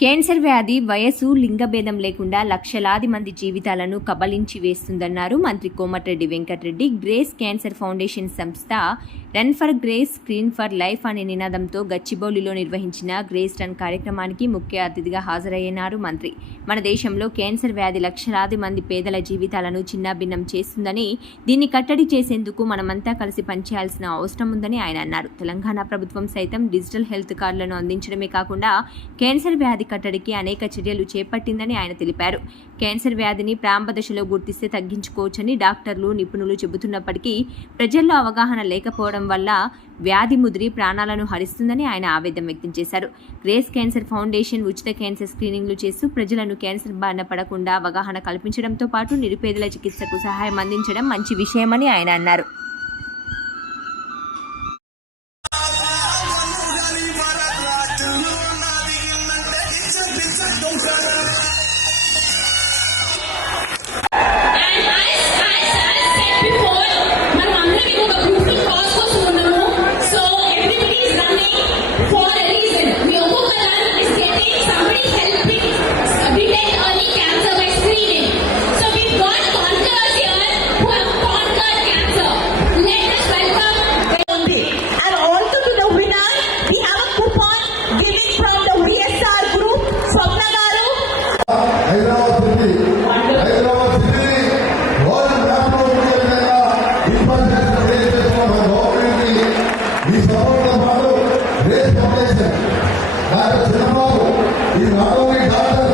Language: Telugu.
క్యాన్సర్ వ్యాధి వయసు లింగభేదం లేకుండా లక్షలాది మంది జీవితాలను కబలించి వేస్తుందన్నారు మంత్రి Komatireddy Venkatreddy. Grace cancer foundation సంస్థ run for grace screen for life అనే నినాదంతో గచ్చిబౌలిలో నిర్వహించిన గ్రేస్ రన్ కార్యక్రమానికి ముఖ్య అతిథిగా హాజరయ్యన్నారు మంత్రి. మన దేశంలో క్యాన్సర్ వ్యాధి లక్షలాది మంది పేదల జీవితాలను చిన్నాభిన్నం చేస్తుందని దీన్ని కట్టడి చేసేందుకు మనమంతా కలిసి పనిచేయాల్సిన అవసరం ఉందని ఆయన అన్నారు. తెలంగాణ ప్రభుత్వం సైతం డిజిటల్ హెల్త్ కార్డులను అందించడమే కాకుండా క్యాన్సర్ వ్యాధి కట్టడికి అనేక చర్యలు చేపట్టిందని ఆయన తెలిపారు. క్యాన్సర్ వ్యాధిని ప్రారంభ దశలో గుర్తిస్తే తగ్గించుకోవచ్చని డాక్టర్లు నిపుణులు చెబుతున్నప్పటికీ ప్రజల్లో అవగాహన లేకపోవడం వల్ల వ్యాధి ముదిరి ప్రాణాలను హరిస్తుందని ఆయన ఆవేదన వ్యక్తం చేశారు. గ్రేస్ క్యాన్సర్ ఫౌండేషన్ ఉచిత క్యాన్సర్ స్క్రీనింగ్లు చేస్తూ ప్రజలను క్యాన్సర్ బారిన పడకుండా అవగాహన కల్పించడంతో పాటు నిరుపేదల చికిత్సకు సహాయం అందించడం మంచి విషయమని ఆయన అన్నారు. don't die. Hyderabad city Hyderabad city world map లో ఉండే విధంగా ఇన్ఫ్రాస్ట్రక్చర్ క్రియేట్ చేస్తున్న మన గవర్నమెంట్ ఈ సపోర్ట్ తో పాటు రేస్ ఫౌండేషన్ డాక్టర్ చిన్నబాబు ఈ నాట్ ఓన్లీ డాక్టర్